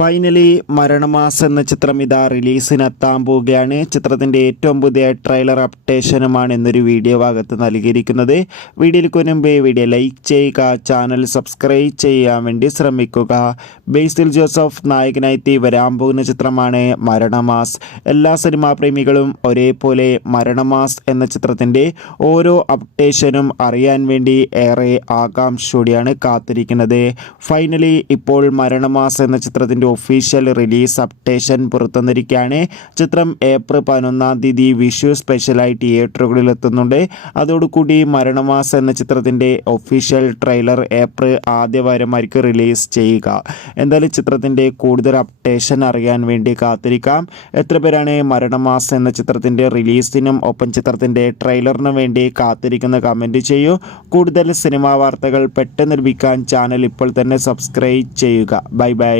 Finally Maranamass എന്ന ചിത്രം ഇതാ റിലീസിനെത്താൻ പോവുകയാണ്. ചിത്രത്തിൻ്റെ ഏറ്റവും പുതിയ ട്രെയിലർ അപ്ഡേഷനുമാണ് എന്നൊരു വീഡിയോ ഭാഗത്ത് നൽകിയിരിക്കുന്നത്. വീഡിയോയ്ക്ക് മുൻപ് വീഡിയോ ലൈക്ക് ചെയ്യുക, ചാനൽ സബ്സ്ക്രൈബ് ചെയ്യാൻ വേണ്ടി ശ്രമിക്കുക. ബേസിൽ ജോസഫ് നായകനായി വരാൻ പോകുന്ന ചിത്രമാണ് മരണമാസ്. എല്ലാ സിനിമാ പ്രേമികളും ഒരേപോലെ മരണമാസ് എന്ന ചിത്രത്തിൻ്റെ ഓരോ അപ്ഡേഷനും അറിയാൻ വേണ്ടി ഏറെ ആകാംക്ഷയോടെയാണ് കാത്തിരിക്കുന്നത്. ഫൈനലി ഇപ്പോൾ മരണമാസ് എന്ന ചിത്രത്തിൻ്റെ ഒഫീഷ്യൽ റിലീസ് അപ്ഡേഷൻ പുറത്തുവന്നിരിക്കുകയാണ്. ചിത്രം ഏപ്രിൽ 11 വിഷു സ്പെഷ്യലായി തിയേറ്ററുകളിൽ എത്തുന്നുണ്ട്. അതോടുകൂടി മരണമാസ് എന്ന ചിത്രത്തിൻ്റെ ഒഫീഷ്യൽ ട്രെയിലർ ഏപ്രിൽ ആദ്യവാരമായിരിക്കും റിലീസ് ചെയ്യുക. എന്തായാലും ചിത്രത്തിൻ്റെ കൂടുതൽ അപ്ഡേഷൻ അറിയാൻ വേണ്ടി കാത്തിരിക്കാം. എത്ര പേരാണ് മരണമാസ് എന്ന ചിത്രത്തിൻ്റെ റിലീസിനും ഒപ്പം ചിത്രത്തിൻ്റെ ട്രെയിലറിനും വേണ്ടി കാത്തിരിക്കുന്ന കമൻറ്റ് ചെയ്യൂ. കൂടുതൽ സിനിമാ വാർത്തകൾ പെട്ടെന്ന് ലഭിക്കാൻ ചാനൽ ഇപ്പോൾ തന്നെ സബ്സ്ക്രൈബ് ചെയ്യുക. Bye bye.